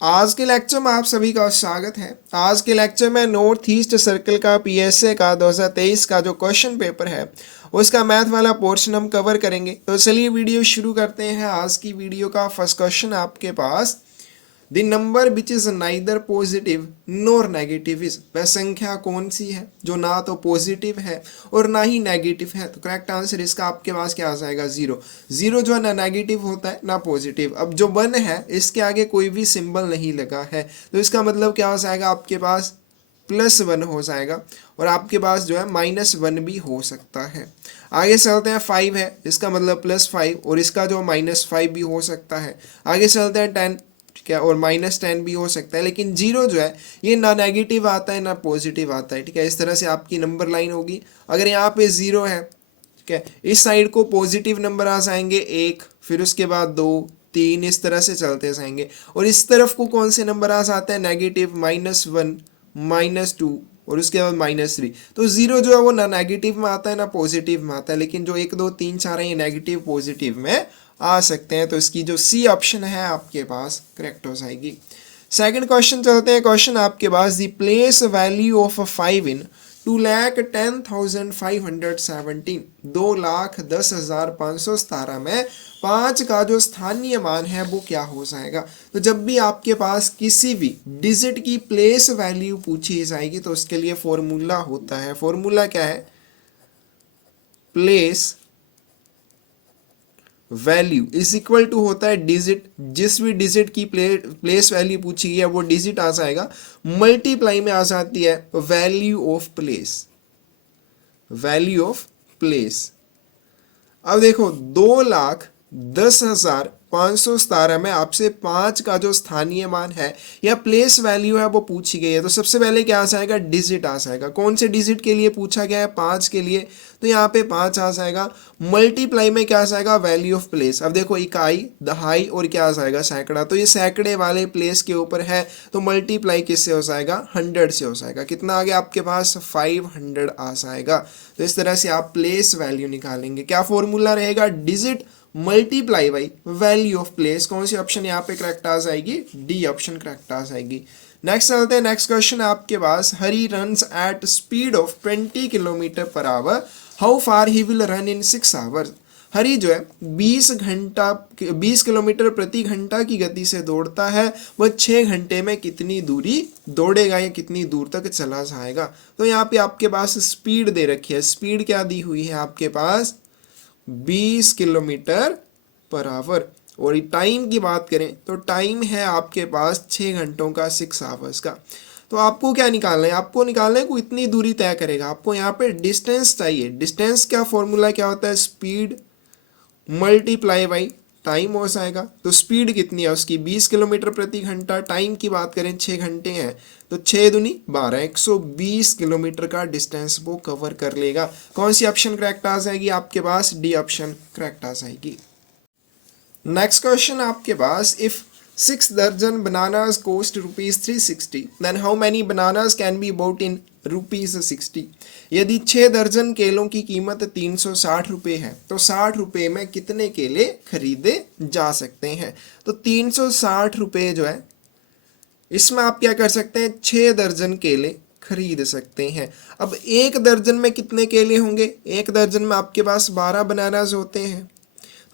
आज के लेक्चर में आप सभी का स्वागत है। आज के लेक्चर में नॉर्थ ईस्ट सर्कल का पीएसए का 2023 का जो क्वेश्चन पेपर है उसका मैथ वाला पोर्शन हम कवर करेंगे। तो चलिए वीडियो शुरू करते हैं। आज की वीडियो का फर्स्ट क्वेश्चन आपके पास, the number which is neither positive nor negative is, वह संख्या कौन सी है जो ना तो पॉजिटिव है और ना ही नेगेटिव है। तो करेक्ट आंसर इसका आपके पास क्या आ जाएगा, जीरो। जीरो जो है ना नेगेटिव होता है ना पॉजिटिव। अब जो वन है इसके आगे कोई भी सिंबल नहीं लगा है तो इसका मतलब क्या हो जाएगा, आपके पास +1 हो जाएगा और आपके पास जो है -1 भी हो सकता है। आगे चलते हैं, 5 है इसका मतलब +5 और इसका जो -5 भी हो सकता है। आगे चलते हैं 10, ठीक है, और -10 भी हो सकता है। लेकिन जीरो जो है ये ना नेगेटिव आता है ना पॉजिटिव आता है, ठीक है। इस तरह से आपकी नंबर लाइन होगी। अगर यहाँ पे जीरो है, ठीक है, इस साइड को पॉजिटिव नंबर आ जाएंगे 1, फिर उसके बाद 2, 3, इस तरह से चलते जाएंगे। और इस तरफ को कौन से नंबर आ जाते हैं, नेगेटिव, -1, -2 और उसके बाद -3। तो जीरो जो है वो ना नेगेटिव में आता है ना पॉजिटिव में आता है, लेकिन जो 1, 2, 3, 4 है ये नेगेटिव पॉजिटिव में आ सकते हैं। तो इसकी जो सी ऑप्शन है आपके पास करेक्ट हो जाएगी। सेकंड क्वेश्चन चलते हैं। क्वेश्चन आपके पास, द प्लेस वैल्यू ऑफ 5 इन 2,10,517, 2,10,517 में 5 का जो स्थानीय मान है वो क्या हो जाएगा। तो जब भी आपके पास किसी भी डिजिट की प्लेस वैल्यू पूछी जाएगी तो उसके लिए फॉर्मूला होता है। फॉर्मूला क्या है, place value is equal to होता है डिजिट, जिस भी डिजिट की प्लेस वैल्यू पूछी गई है वो डिजिट आ जाएगा, मल्टीप्लाई में आ जाती है value of place, value of place. अब देखो 2,10,517 में आपसे 5 का जो स्थानीय मान है या प्लेस वैल्यू है वो पूछी गई है। तो सबसे पहले क्या आ जाएगा, डिजिट आ जाएगा। कौन से डिजिट के लिए पूछा गया है, 5 के लिए, तो यहाँ पे 5 आ जाएगा। मल्टीप्लाई में क्या आ जाएगा, वैल्यू ऑफ प्लेस। अब देखो इकाई, दहाई और क्या आ जाएगा, सैकड़ा। तो ये सैकड़े वाले प्लेस के ऊपर है तो मल्टीप्लाई किससे हो जाएगा, 100 से हो जाएगा। कितना आ गया आपके पास, 500 आ जाएगा। तो इस तरह से आप प्लेस वैल्यू निकालेंगे। क्या फॉर्मूला रहेगा, digit multiply by value of place. कौन सी ऑप्शन यहाँ पे करेक्ट आ जाएगी, डी ऑप्शन करेक्ट आ जाएगी। नेक्स्ट चलते हैं। नेक्स्ट क्वेश्चन आपके पास, Hari runs at speed of 20 kilometre per hour, how far he will run in 6 hours. Hari जो है 20 किलोमीटर प्रति घंटा की गति से दौड़ता है, वह 6 घंटे में कितनी दूरी दौड़ेगा या कितनी दूर तक चला जाएगा। तो यहाँ पे आपके पास स्पीड दे रखी है। स्पीड क्या दी हुई है आपके पास, 20 किलोमीटर पर आवर। और टाइम की बात करें तो टाइम है आपके पास 6 घंटों का, 6 आवर्स का। तो आपको क्या निकालना है, आपको निकालना है को इतनी दूरी तय करेगा। आपको यहाँ पे डिस्टेंस चाहिए। डिस्टेंस का फॉर्मूला क्या होता है, स्पीड मल्टीप्लाई बाई टाइम हो जाएगा। तो स्पीड कितनी है उसकी, 20 किलोमीटर प्रति घंटा। टाइम की बात करें 6 घंटे हैं तो 6 दूनी 12, 120 किलोमीटर का डिस्टेंस वो कवर कर लेगा। कौन सी ऑप्शन करेक्ट आ जाएगी आपके पास, डी ऑप्शन करेक्ट आ जाएगी। नेक्स्ट क्वेश्चन आपके पास, इफ 6 दर्जन bananas cost ₹360, then how many bananas can be bought in ₹60। यदि 6 दर्जन केलों की कीमत 360 रुपये है तो 60 रुपये में कितने केले खरीदे जा सकते हैं। तो 360 रुपये जो है इसमें आप क्या कर सकते हैं, 6 दर्जन केले खरीद सकते हैं। अब 1 दर्जन में कितने केले होंगे, 1 दर्जन में आपके पास 12 बनानास होते हैं।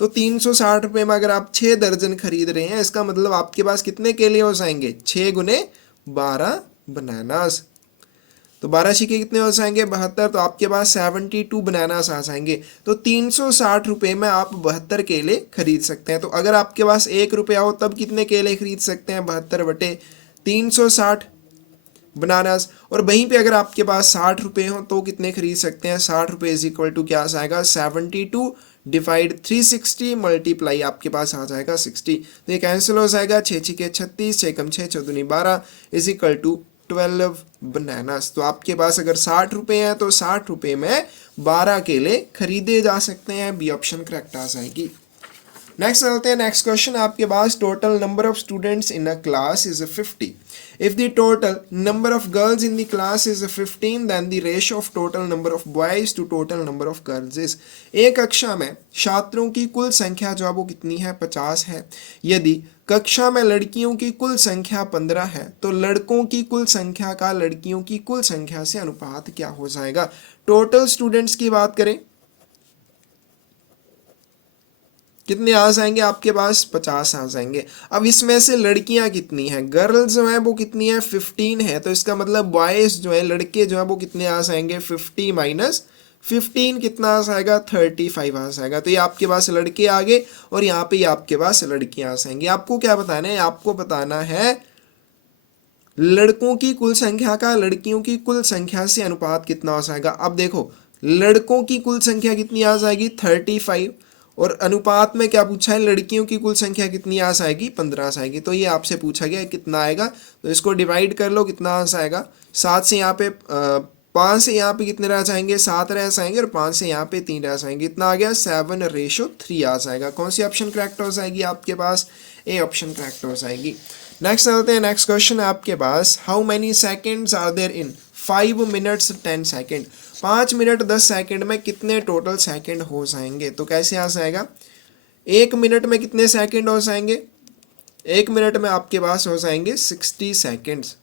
तो 360 रुपये में अगर आप 6 दर्जन खरीद रहे हैं, इसका मतलब आपके पास कितने केले हो जाएंगे, 6 गुने 12 बनानास। तो 12 छिके कितने हो जाएंगे, 72। तो आपके पास 72 बनानास आ जाएंगे। तो 360 रुपये में आप 72 केले खरीद सकते हैं। तो अगर आपके पास 1 रुपया हो तब कितने केले खरीद सकते हैं, 72/360 बनानास। और वहीं पे अगर आपके पास 60 रुपये हो तो कितने खरीद सकते हैं, 60 रुपये इज इक्वल टू क्या आ जाएगा, 72 डिवाइड 360 मल्टीप्लाई आपके पास आ जाएगा 60। तो ये कैंसिल हो जाएगा, 6 छिके 36, 6 कम 6 चौदुनी 12 इज इक्वल टू 12 बनानास। तो आपके पास अगर 60 रुपये हैं तो 60 रुपये में 12 केले खरीदे जा सकते हैं। बी ऑप्शन करेक्ट आ जाएगी। नेक्स्ट चलते हैं। नेक्स्ट क्वेश्चन आपके पास, total number of students in a class is 50। If the total number of girls in the class is 15, then the ratio of total number of boys to total number of girls is। एक कक्षा में छात्रों की कुल संख्या जो है वो कितनी है, 50 है। यदि कक्षा में लड़कियों की कुल संख्या 15 है तो लड़कों की कुल संख्या का लड़कियों की कुल संख्या से अनुपात क्या हो जाएगा। टोटल स्टूडेंट्स की बात करें कितने आ जाएंगे आपके पास, 50 आ जाएंगे। अब इसमें से लड़कियां कितनी हैं, गर्ल्स जो है वो कितनी है, 15 है, तो इसका मतलब बॉयज जो है लड़के जो है वो कितने आ जाएंगे, 50 माइनस 15 कितना आ जाएगा, 35 आ जाएगा। तो ये आपके पास लड़के आ गए और यहाँ पे आपके पास लड़कियां आ जाएंगी। आपको क्या बताना है, आपको बताना है लड़कों की कुल संख्या का लड़कियों की कुल संख्या से अनुपात कितना हो जाएगा। अब देखो लड़कों की कुल संख्या कितनी आ जाएगी, 35, और अनुपात में क्या पूछा है, लड़कियों की कुल संख्या कितनी आ जाएगी, 15 आ जाएगी। तो ये आपसे पूछा गया कितना आएगा, तो इसको डिवाइड कर लो, कितना आ जाएगा, 7 से यहाँ पे 5 से यहाँ पे कितने रह जाएंगे, 7 रह जाएंगे, और 5 से यहाँ पे 3 रह जाएंगे, इतना आ गया 7:3 आ जाएगा। कौन सी ऑप्शन करेक्ट हो जाएगी आपके पास, ए ऑप्शन करेक्ट हो जाएगी। नेक्स्ट चलते हैं, नेक्स्ट क्वेश्चन है आपके पास, how many seconds are there in 5 minutes 10 second. 5 minute 10 second में कितने टोटल सेकेंड हो जाएंगे। तो कैसे आ जाएगा, 1 मिनट में कितने सेकेंड हो जाएंगे, 1 मिनट में आपके पास हो जाएंगे 60 सेकेंड्स।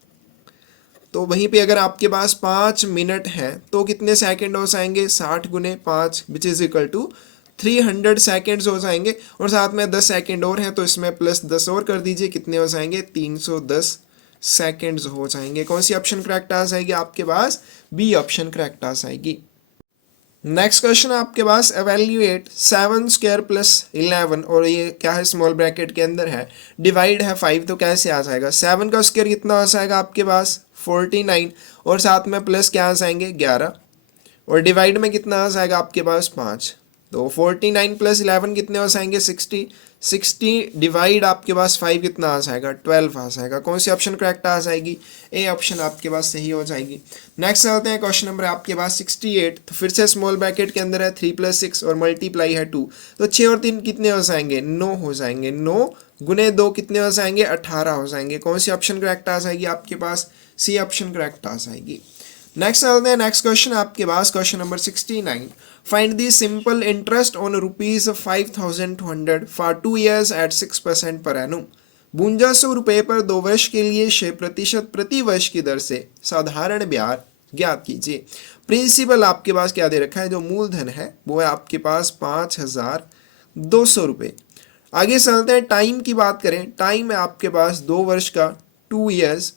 तो वहीं पे अगर आपके पास 5 मिनट है तो कितने सेकेंड हो जाएंगे, 60 गुने 5 which is equal to 300 seconds हो जाएंगे, और साथ में 10 सेकेंड और हैं तो इसमें प्लस 10 और कर दीजिए, कितने हो जाएंगे, 310 सेकेंड्स हो जाएंगे। कौन सी ऑप्शन करेक्ट आ जाएगी आपके पास, बी ऑप्शन करेक्ट आ जाएगी। नेक्स्ट क्वेश्चन आपके पास, एवेल्यूएट 7 स्क्वायर प्लस 11, और ये क्या है, स्मॉल ब्रैकेट के अंदर है, डिवाइड है 5, तो कैसे आ जाएगा, 7 का स्क्वायर कितना आ जाएगा आपके पास 49, और साथ में प्लस क्या आ जाएंगे 11, और डिवाइड में कितना आ जाएगा आपके पास 5, तो 49 प्लस 11 कितने हो जाएंगे 60, 60 डिवाइड आपके पास 5 कितना आ जाएगा 12 आ जाएगा। कौन सी ऑप्शन करेक्ट आ जाएगी, ए ऑप्शन आपके पास सही हो जाएगी। नेक्स्ट चलते हैं, क्वेश्चन नंबर आपके पास 68, तो फिर से स्मॉल ब्रैकेट के अंदर है 3 + 6 और मल्टीप्लाई है 2, तो 6 और 3 कितने हो जाएंगे, 9 हो जाएंगे, 9 गुने 2 कितने हो जाएंगे, 18 हो जाएंगे। कौन सी ऑप्शन करेक्ट आ जाएगी आपके पास, सी ऑप्शन करेक्ट आ जाएगी। नेक्स्ट चलते हैं, नेक्स्ट क्वेश्चन आपके पास, question number 69, find the simple interest on ₹5200 for 2 years at 6% per एनुम। 5200 रुपये पर 2 वर्ष के लिए 6% प्रति वर्ष की दर से साधारण ब्याज ज्ञात कीजिए। प्रिंसिपल आपके पास क्या दे रखा है, जो मूलधन है वो है आपके पास 5200 रुपये। आगे चलते हैं, टाइम की बात करें, टाइम है आपके पास 2 वर्ष का, 2 years।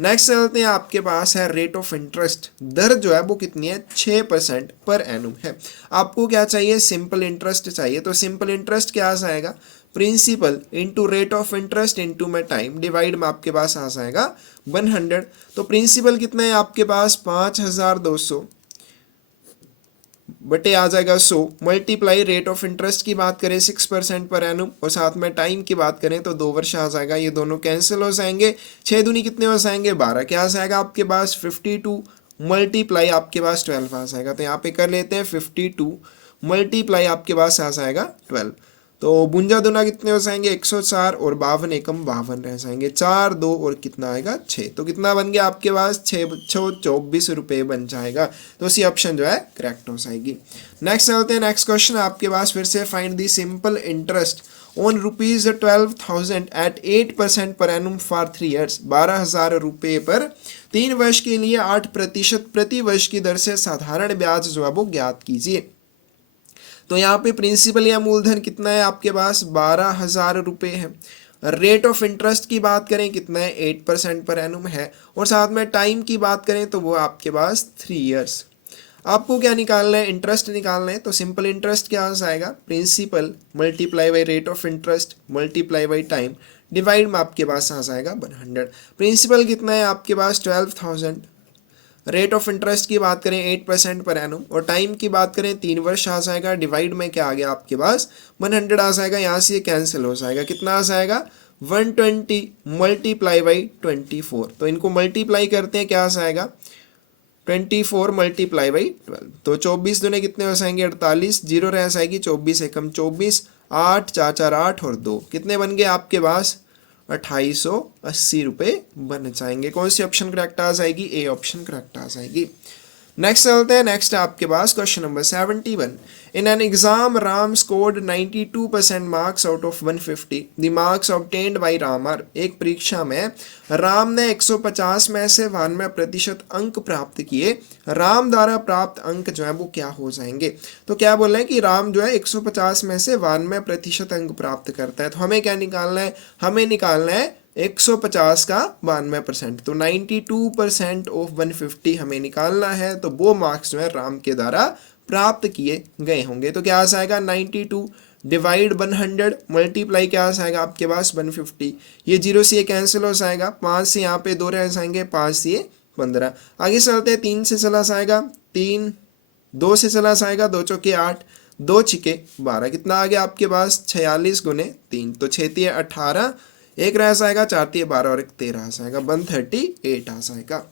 नेक्स्ट चलते हैं, आपके पास है रेट ऑफ इंटरेस्ट, दर जो है वो कितनी है, 6% पर एनुम है। आपको क्या चाहिए, सिंपल इंटरेस्ट चाहिए, तो सिंपल इंटरेस्ट क्या आ जाएगा, principal into rate of interest into में टाइम, डिवाइड में आपके पास आ जाएगा 100। तो प्रिंसिपल कितना है आपके पास 5200 बटे आ जाएगा 100, मल्टीप्लाई रेट ऑफ इंटरेस्ट की बात करें 6% पर एनुम, और साथ में टाइम की बात करें तो 2 वर्ष आ जाएगा, ये दोनों कैंसिल हो जाएंगे, 6 दूनी कितने हो जाएंगे 12, क्या आ जाएगा आपके पास 52 मल्टीप्लाई आपके पास 12 आ जाएगा। तो यहाँ पे कर लेते हैं 52 मल्टीप्लाई आपके पास आ जाएगा 12, तो 52 दूना कितने हो जाएंगे 104, और 52 एकम 52 रह जाएंगे, 4 2 और कितना आएगा 6, तो कितना बन गया आपके पास 24 रुपये बन जाएगा। तो सी ऑप्शन जो है करेक्ट हो जाएगी। नेक्स्ट चलते हैं, नेक्स्ट क्वेश्चन आपके पास फिर से, find the simple interest on ₹12,000 at 8% per एनुम for 3 years। 12,000 रुपये पर 3 वर्ष के लिए 8% प्रति वर्ष की दर से साधारण ब्याज जो है वो ज्ञात कीजिए। तो यहाँ पे प्रिंसिपल या मूलधन कितना है आपके पास 12,000 रुपये है। रेट ऑफ इंटरेस्ट की बात करें कितना है 8% पर एनुम है, और साथ में टाइम की बात करें तो वो आपके पास 3 years। आपको क्या निकालना है, इंटरेस्ट निकालना है, तो सिंपल इंटरेस्ट क्या आ जाएगा, principal multiply by rate of interest multiply by time, divide में आपके पास आ जाएगा 100। प्रिंसिपल कितना है आपके पास 12,000, रेट ऑफ इंटरेस्ट की बात करें 8% पर एनुम, और टाइम की बात करें 3 वर्ष आ जाएगा, डिवाइड में क्या आ गया आपके पास 100 आ जाएगा, यहाँ से ये कैंसिल हो जाएगा, कितना आ जाएगा 120 मल्टीप्लाई बाई 24, तो इनको मल्टीप्लाई करते हैं क्या आ जाएगा 24 मल्टीप्लाई बाई 12, तो 24 दूने कितने हो जाएंगे 48, जीरो रह जाएगी, 24 एकम 24, 8 4 4 8 और 2 कितने बन गए आपके पास 2880 रुपये बन जाएंगे। कौन सी ऑप्शन करेक्ट आ जाएगी, ए ऑप्शन करेक्ट आ जाएगी। नेक्स्ट चलते हैं, नेक्स्ट आपके पास question number 71। In an exam Ram scored 92% marks out of 150। The marks obtained by Ram are. एक परीक्षा में राम ने 150 में से 92% अंक प्राप्त किए। राम द्वारा प्राप्त अंक जो है वो क्या हो जाएंगे। तो क्या बोल रहे हैं कि राम जो है 150 में से 92% अंक प्राप्त करता है। तो हमें क्या निकालना है, हमें निकालना है 150 का 92%, तो 92% ऑफ 150 हमें निकालना है। तो वो मार्क्स जो है राम के द्वारा प्राप्त किए गए होंगे। तो क्या आ जाएगा 92 डिवाइड 100 मल्टीप्लाई क्या आ जाएगा आपके पास 150। ये 0 से ये कैंसिल हो जाएगा, 5 से यहाँ पे 2 रह जाएंगे, 5 से ये 15। आगे चलते हैं, 3 से चला जाएगा 3, 2 से चला जाएगा 2 चौके 8, 2 छिके 12, कितना आ गया आपके पास 46 गुने 3, तो 6 3 18, एक रह जाएगा 4 3 12 और एक 13 आ जाएगा 138 आ जाएगा।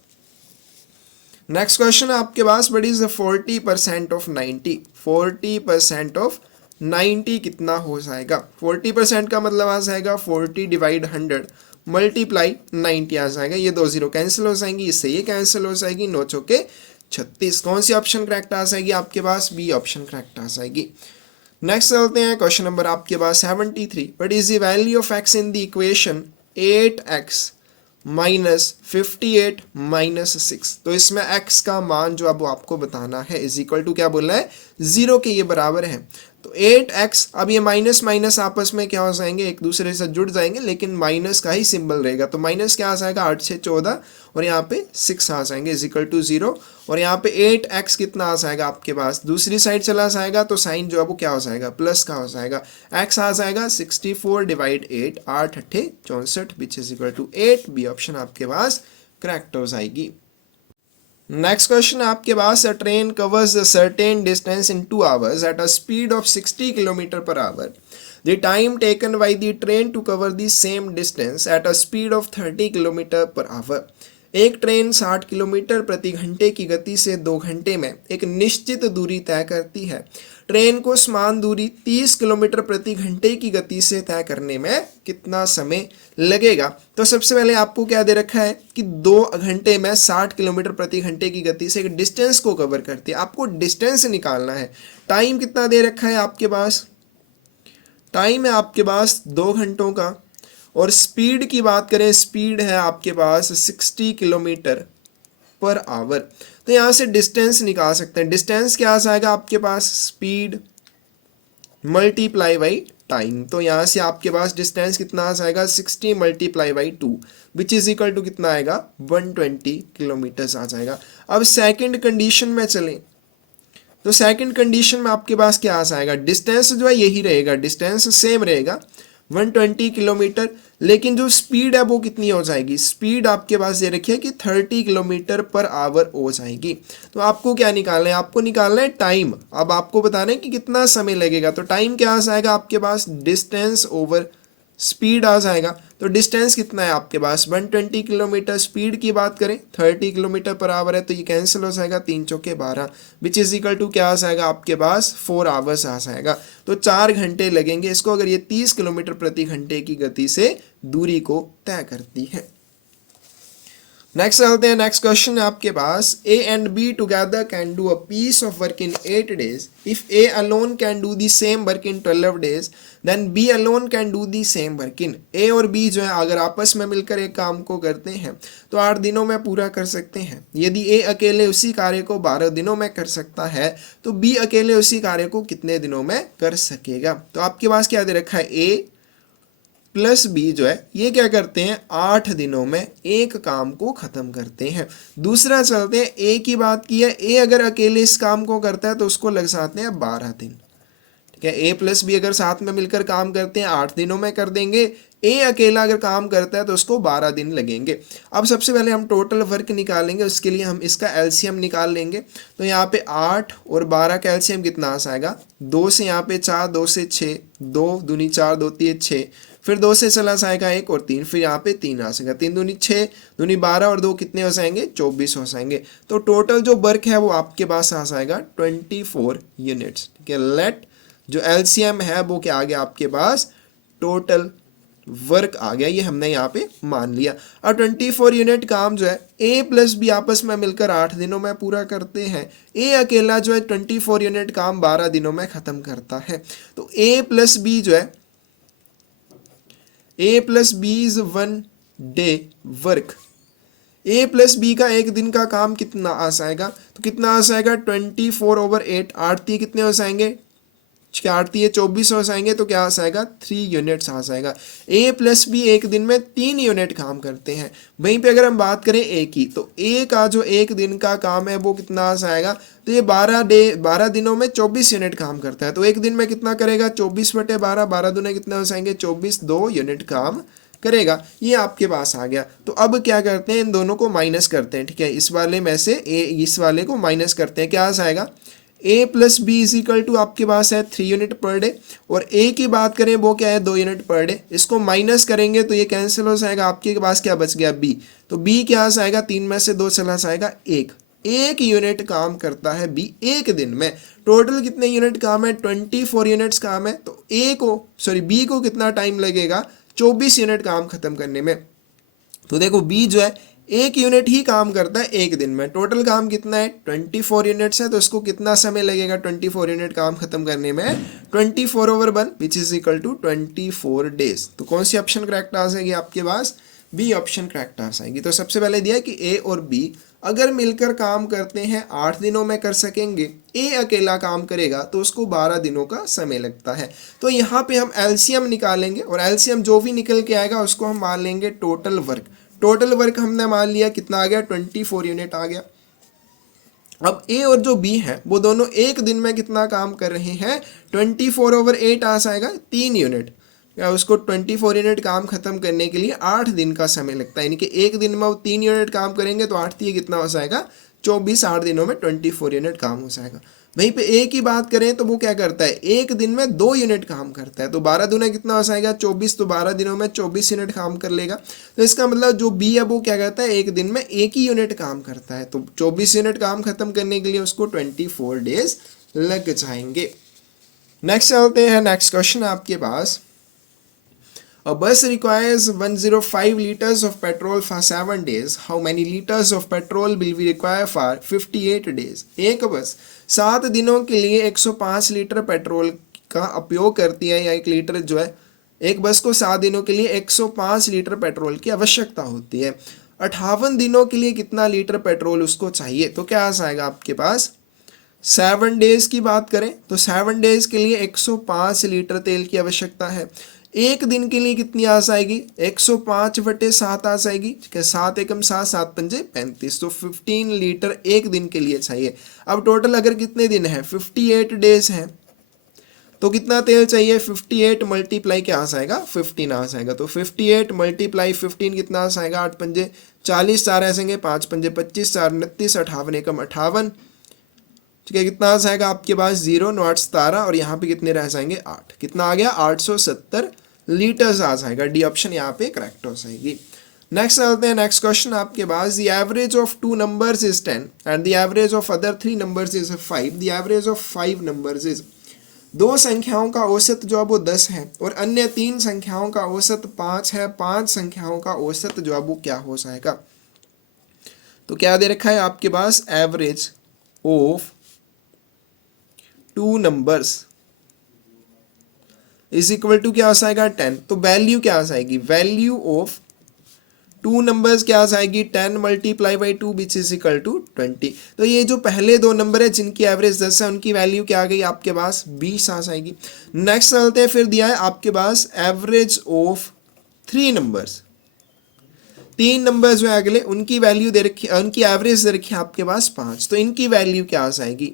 नेक्स्ट क्वेश्चन आपके पास, what is the 40% of 90। 40% of 90 कितना हो जाएगा। 40% का मतलब आ जाएगा 40 डिवाइड 100 मल्टीप्लाई 90 आ जाएगा। ये 2 0 कैंसिल हो जाएंगी, इससे ये कैंसिल हो जाएगी, 9 चौके 36। कौन सी ऑप्शन करेक्ट आ जाएगी आपके पास, बी ऑप्शन करेक्ट आ जाएगी। नेक्स्ट चलते हैं, क्वेश्चन नंबर आपके पास 73। What is the value of x in the equation 8x minus 58 minus 6। तो इसमें x का मान जो अब आपको बताना है इज इक्वल टू क्या बोल रहा है, 0 के ये बराबर है। तो 8x, अब ये माइनस माइनस आपस में क्या हो जाएंगे, एक दूसरे से जुड़ जाएंगे, लेकिन माइनस का ही सिंबल रहेगा। तो माइनस क्या आ जाएगा 8 से 14 और यहाँ पे 6 आ जाएंगे इज इक्वल टू 0। और यहाँ पे 8x कितना आ जाएगा आपके पास, दूसरी साइड चला जाएगा तो साइन जो है वो क्या हो जाएगा, प्लस का हो जाएगा। x आ जाएगा 64 divide 8, 8 8 64 which is equal to 8। B option आपके पास करेक्ट हो जाएगी। नेक्स्ट क्वेश्चन आपके पास, a train covers a certain distance in 2 hours at a speed of 60 kilometre per hour. The time taken by the train to cover the same distance at a speed of 30 kilometre per hour. एक train 60 kilometre प्रति घंटे की गति से 2 घंटे में एक निश्चित दूरी तय करती है। ट्रेन को समान दूरी 30 किलोमीटर प्रति घंटे की गति से तय करने में कितना समय लगेगा। तो सबसे पहले आपको क्या दे रखा है कि 2 घंटे में 60 किलोमीटर प्रति घंटे की गति से एक डिस्टेंस को कवर करती है। आपको डिस्टेंस निकालना है। टाइम कितना दे रखा है आपके पास, टाइम है आपके पास 2 घंटों का। और स्पीड की बात करें, स्पीड है आपके पास 60 किलोमीटर पर आवर। तो यहाँ से डिस्टेंस निकाल सकते हैं। डिस्टेंस क्या आ जाएगा आपके पास, स्पीड मल्टीप्लाई बाई टाइम। तो यहाँ से आपके पास डिस्टेंस कितना आ जाएगा 60 multiply by 2 which is equal to कितना आएगा 120 किलोमीटर्स आ जाएगा। अब सेकंड कंडीशन में चलें तो सेकंड कंडीशन में आपके पास क्या आ जाएगा, डिस्टेंस जो है यही रहेगा, डिस्टेंस सेम रहेगा 120 किलोमीटर, लेकिन जो स्पीड है वो कितनी हो जाएगी, स्पीड आपके पास ये रखिए कि 30 किलोमीटर पर आवर हो जाएगी। तो आपको क्या निकालना है, आपको निकालना है टाइम। अब आपको बताना है कि कितना समय लगेगा। तो टाइम क्या आ जाएगा आपके पास, डिस्टेंस ओवर स्पीड आ जाएगा। तो डिस्टेंस कितना है आपके पास 120 किलोमीटर, स्पीड की बात करें 30 किलोमीटर पर आवर है, तो ये कैंसिल हो जाएगा 3 चौके 12 विच इज इक्वल टू क्या आ जाएगा आपके पास 4 आवर्स आ जाएगा। तो 4 घंटे लगेंगे इसको, अगर ये 30 किलोमीटर प्रति घंटे की गति से दूरी को तय करती है। नेक्स्ट चलते हैं, नेक्स्ट क्वेश्चन है आपके पास, A and B together can do a piece of work in 8 days। If A alone can do the same work in 12 days, then B alone can do the same work in. A और B जो है अगर आपस में मिलकर एक काम को करते हैं तो 8 दिनों में पूरा कर सकते हैं। यदि ए अकेले उसी कार्य को 12 दिनों में कर सकता है तो बी अकेले उसी कार्य को कितने दिनों में कर सकेगा। तो आपके पास क्या दे रखा है, ए प्लस बी जो है ये क्या करते हैं 8 दिनों में एक काम को खत्म करते हैं। दूसरा चलते हैं, ए की बात की है, ए अगर अकेले इस काम को करता है तो उसको लग जाते हैं 12 दिन। ठीक है, ए प्लस बी अगर साथ में मिलकर काम करते हैं 8 दिनों में कर देंगे। ए अकेला अगर काम करता है तो उसको 12 दिन लगेंगे। अब सबसे पहले हम टोटल वर्क निकालेंगे, उसके लिए हम इसका एलसीएम निकाल लेंगे। तो यहाँ पे 8 और 12 का एलसीएम कितना आ जाएगा, 2 से यहाँ पे 4, 2 से 6, 2 दूनी 4, 2 3 6, फिर 2 से चला जाएगा 1 और 3, फिर यहाँ पे 3 आ जाएगा, 3 दूनी 6, दूनी 12 और 2 कितने हो जाएंगे 24 हो जाएंगे। तो टोटल जो वर्क है वो आपके पास आ जाएगा 24 यूनिट्स। ठीक है, लेट जो एलसीएम है वो क्या आ गया आपके पास, टोटल वर्क आ गया, ये हमने यहाँ पे मान लिया। अब 24 यूनिट काम जो है ए प्लस बी आपस में मिलकर 8 दिनों में पूरा करते हैं। ए अकेला जो है 24 यूनिट काम 12 दिनों में खत्म करता है। तो ए प्लस बी जो है, A plus B is 1 day work. A plus B का एक दिन का काम कितना आ जाएगा, तो कितना आ जाएगा 24/8, 8 कितने हो जाएंगे, क्या 8 24 हो जाएंगे, तो क्या आ जाएगा 3 यूनिट्स आ जाएगा। ए प्लस बी एक दिन में 3 यूनिट काम करते हैं। वहीं पे अगर हम बात करें ए की, तो ए का जो एक दिन का काम है वो कितना आ जाएगा, तो ये 12 दिनों में 24 यूनिट काम करता है। तो एक दिन में कितना करेगा 24/12, 12 दूने कितने हो जाएंगे 24, 2 यूनिट काम करेगा। ये आपके पास आ गया। तो अब क्या करते हैं, इन दोनों को माइनस करते हैं, ठीक है। इस वाले में से ए इस वाले को माइनस करते हैं, क्या आ जाएगा A plus B is equal to आपके पास है 3 यूनिट पर डे, और ए की बात करें वो क्या है 2 यूनिट पर डे। इसको माइनस करेंगे तो ये कैंसिल हो जाएगा, आपके पास क्या बच गया बी। तो बी क्या आ जाएगा, 3 में से 2 चला जाएगा 1 यूनिट काम करता है बी एक दिन में। टोटल कितने यूनिट काम है 24 यूनिट्स काम है। तो बी को कितना टाइम लगेगा 24 यूनिट काम खत्म करने में। तो देखो बी जो है 1 यूनिट ही काम करता है एक दिन में। टोटल काम कितना है 24 यूनिट्स है, तो इसको कितना समय लगेगा 24 यूनिट काम खत्म करने में, 24/1 which is equal to 24 days. तो कौन सी ऑप्शन करेक्ट आ जाएगी आपके पास, बी ऑप्शन करेक्ट आ जाएगी। तो सबसे पहले दिया है कि ए और बी अगर मिलकर काम करते हैं 8 दिनों में कर सकेंगे। ए अकेला काम करेगा तो उसको 12 दिनों का समय लगता है। तो यहाँ पे हम एलसीएम निकालेंगे, और एलसीएम जो भी निकल के आएगा उसको हम मान लेंगे टोटल वर्क। टोटल वर्क हमने मान लिया कितना आ गया 24 यूनिट आ गया। अब ए और जो बी है वो दोनों एक दिन में कितना काम कर रहे हैं 24/8 आ जाएगा 3 यूनिट। या उसको 24 यूनिट काम खत्म करने के लिए 8 दिन का समय लगता है, यानी कि एक दिन में वो 3 यूनिट काम करेंगे तो 8 कितना हो जाएगा 24, 8 दिनों में 24 यूनिट काम हो जाएगा। वहीं पे ए की बात करें तो वो क्या करता है एक दिन में 2 यूनिट काम करता है। तो 12 दूना कितना हो जाएगा 24, तो 12 दिनों में 24 यूनिट काम कर लेगा। तो इसका मतलब जो बी है वो क्या करता है एक दिन में 1 ही यूनिट काम करता है। तो 24 यूनिट काम खत्म करने के लिए उसको 24 डेज लग जाएंगे। नेक्स्ट चलते हैं, नेक्स्ट क्वेश्चन आपके पास। A bus requires 105 liters of petrol for 7 days. How many liters of petrol will we require for 58 days? एक बस 7 दिनों के लिए 105 लीटर पेट्रोल का उपयोग करती है, या 1 लीटर जो है एक बस को 7 दिनों के लिए 105 लीटर पेट्रोल की आवश्यकता होती है। 58 दिनों के लिए कितना लीटर पेट्रोल उसको चाहिए, तो क्या आ जाएगा आपके पास 7 डेज की बात करें तो 7 डेज के लिए 105 लीटर तेल की आवश्यकता है। एक दिन के लिए कितनी आ जाएगी 105/7 आ जाएगी, ठीक है। 7 एकम 7, 7 पंजे 35, तो 15 लीटर एक दिन के लिए चाहिए। अब टोटल अगर कितने दिन है 58 डेज हैं, तो कितना तेल चाहिए 58 मल्टीप्लाई क्या आ जाएगा 15 आ जाएगा। तो 58 मल्टीप्लाई 15 कितना आ जाएगा 8 पंजे 40, 4 ऐसेंगे 5 पंजे 25, 4 29, 58 एकम 58, ठीक है। कितना आ जाएगा आपके पास 0 9 8 17, और यहाँ पे कितने रह जाएंगे 8, कितना आ गया 870 लीटर्स आ जाएगा। डी ऑप्शन यहाँ पे करेक्ट हो जाएगी। नेक्स्ट चलते हैं, नेक्स्ट क्वेश्चन आपके पास। The average of 2 numbers is 10 and the average of other 3 numbers is 5। The average of 5 numbers is, 2 संख्याओं का औसत जो है वो 10 है, और अन्य 3 संख्याओं का औसत 5 है। 5 संख्याओं का औसत जो है वो क्या हो जाएगा, तो क्या दे रखा है आपके पास average of 2 numbers is equal to क्या आ जाएगा 10। तो वैल्यू क्या आ जाएगी, वैल्यू ऑफ 2 नंबर्स क्या आ जाएगी 10 multiply by 2 which is equal to 20। तो ये जो पहले 2 नंबर है जिनकी एवरेज 10 है उनकी वैल्यू क्या आ गई आपके पास 20 आ जाएगी। नेक्स्ट चलते हैं, फिर दिया है आपके पास एवरेज ऑफ 3 नंबर्स। 3 नंबर जो है अगले उनकी वैल्यू दे रखी, उनकी एवरेज दे रखी है आपके पास 5। तो इनकी वैल्यू क्या आ जाएगी,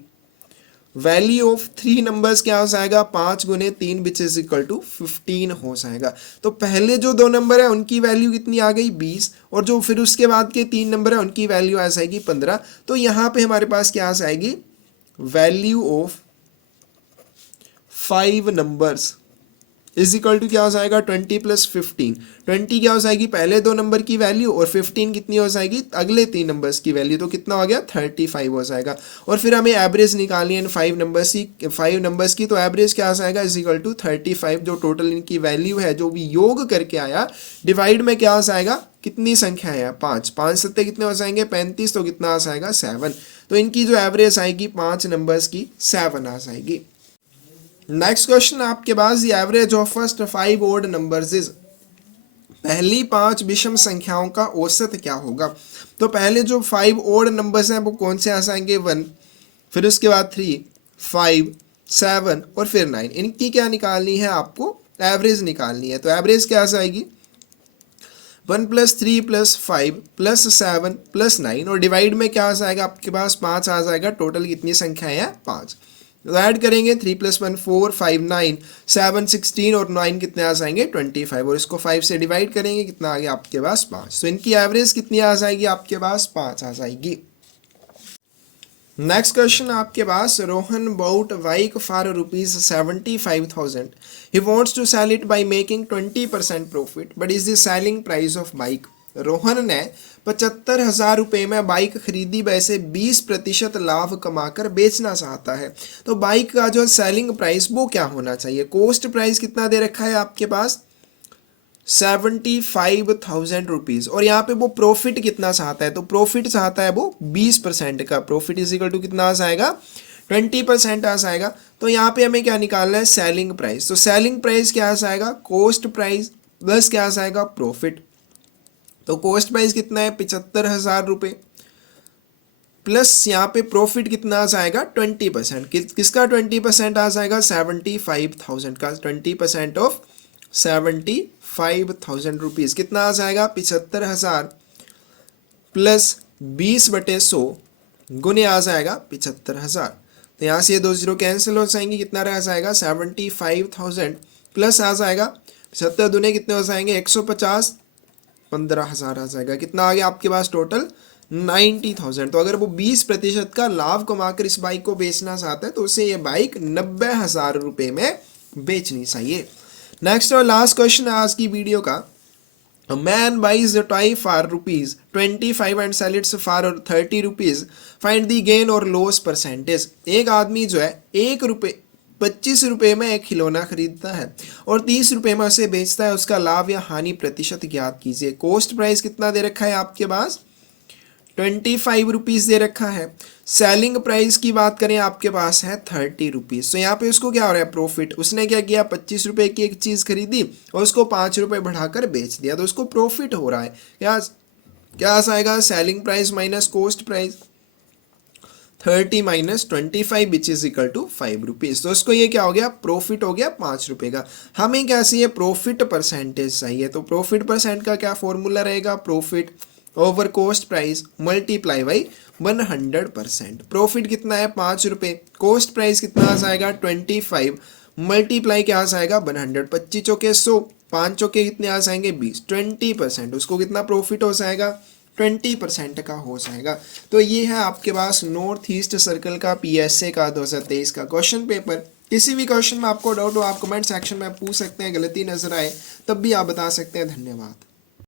वैल्यू ऑफ 3 नंबर्स क्या हो जाएगा 5 गुने 3 विच इज इक्वल टू 15 हो जाएगा। तो पहले जो 2 नंबर है उनकी वैल्यू कितनी आ गई 20, और जो फिर उसके बाद के 3 नंबर है उनकी वैल्यू आ जाएगी 15। तो यहाँ पे हमारे पास क्या आ जाएगी value of 5 numbers is equal to क्या हो जाएगा 20 प्लस 15। 20 क्या हो जाएगी पहले दो नंबर की वैल्यू और 15 कितनी हो जाएगी अगले तीन नंबर्स की वैल्यू, तो कितना हो गया 35 हो जाएगा। और फिर हमें एवरेज निकालनी है इन 5 नंबर्स की, तो एवरेज क्या आ जाएगा इज इक्वल टू 35, जो टोटल इनकी वैल्यू है जो भी योग करके आया डिवाइड में क्या आ जाएगा कितनी संख्या है 5, 5 सत्ते कितने हो जाएंगे 35, तो कितना आ जाएगा 7। तो इनकी जो एवरेज आएगी 5 नंबर्स की 7 आ जाएगी। नेक्स्ट क्वेश्चन आपके पास the average of first 5 odd numbers is, पहली 5 विषम संख्याओं का औसत क्या होगा। तो पहले जो 5 ओड नंबर्स हैं वो कौन से आ जाएंगे 1, फिर उसके बाद 3, 5, 7 और फिर 9। इनकी क्या निकालनी है आपको एवरेज निकालनी है। तो एवरेज क्या आ जाएगी 1 प्लस 3 प्लस 5 प्लस 7 प्लस 9 और डिवाइड में क्या आ जाएगा आपके पास 5 आ जाएगा। टोटल कितनी संख्याएं हैं 5, तो ऐड करेंगे 3 प्लस 1 4 5 9 7 16 और 9 कितने आ जाएंगे 25 और इसको 5 से डिवाइड करेंगे कितना आ गया आपके पास 5। तो इनकी एवरेज कितनी आ जाएगी आपके पास 5 आ जाएगी। नेक्स्ट क्वेश्चन आपके पास Rohan bought bike for ₹75,000 he wants to sell it by making 20% profit but is the selling price of bike. Rohan ने 75,000 रुपये में बाइक खरीदी, वैसे 20% लाभ कमाकर बेचना चाहता है। तो बाइक का जो सेलिंग प्राइस वो क्या होना चाहिए। कॉस्ट प्राइस कितना दे रखा है आपके पास 75,000 रुपीज़ और यहाँ पे वो प्रॉफिट कितना चाहता है। तो प्रॉफिट चाहता है वो 20% का। प्रॉफिट इज इक्वल टू कितना आ जाएगा 20% आ जाएगा। तो यहाँ पे हमें क्या निकालना है सेलिंग प्राइस। तो सेलिंग प्राइस क्या आ जाएगा कॉस्ट प्राइस प्लस क्या आ जाएगा प्रॉफिट। तो कॉस्ट प्राइस कितना है 75,000 रुपये प्लस यहाँ पे प्रॉफिट कितना आ जाएगा 20%। किसका 20% आ जाएगा 75,000 का। 20% ऑफ 75,000 रुपीज़ कितना आ जाएगा 75,000 प्लस 20/100 गुने आ जाएगा 75,000। तो यहाँ से ये 2 0 कैंसिल हो जाएंगे, कितना रह जाएगा 75,000 प्लस आ जाएगा 75 दुने कितने हो जाएंगे 150, 15,000 आ जाएगा। कितना आ गया आपके पास टोटल 90,000। तो अगर वो 20% का लाभ कमाकर इस बाइक को बेचना चाहता है तो उसे ये बाइक 90,000 रुपये में बेचनी चाहिए। नेक्स्ट और लास्ट क्वेश्चन है आज की वीडियो का। A man buys a toy for ₹25 and sells it for ₹30. Find the gain or loss percentage। एक आदमी जो है 25 रुपये में एक खिलौना खरीदता है और 30 रुपये में उसे बेचता है, उसका लाभ या हानि प्रतिशत ज्ञात कीजिए। कॉस्ट प्राइस कितना दे रखा है आपके पास 25 रुपीज़ दे रखा है। सेलिंग प्राइस की बात करें आपके पास है 30 रुपीज़। तो यहाँ पे उसको क्या हो रहा है प्रॉफिट। उसने क्या किया 25 रुपये की एक चीज़ खरीदी और उसको 5 रुपये बढ़ाकर बेच दिया, तो उसको प्रॉफिट हो रहा है। क्या आएगा selling price minus cost price 30 minus 25 which is equal to 5 rupees. तो उसको ये क्या हो गया प्रॉफिट हो गया 5 रुपये का। हमें क्या चाहिए प्रॉफिट परसेंटेज चाहिए। तो प्रॉफिट परसेंट का क्या फॉर्मूला रहेगा profit over cost price multiply by 100%। Profit कितना है 5 रुपये, कॉस्ट प्राइस कितना आ जाएगा 25 मल्टीप्लाई क्या आ जाएगा 100। 25 चौके 100, 5 चौके कितने आ जाएंगे 20, 20%। उसको कितना प्रॉफिट हो जाएगा 20% का हो जाएगा। तो ये है आपके पास नॉर्थ ईस्ट सर्कल का PSA का 2023 का क्वेश्चन पेपर। किसी भी क्वेश्चन में आपको डाउट हो आप कमेंट सेक्शन में पूछ सकते हैं, गलती नजर आए तब भी आप बता सकते हैं। धन्यवाद।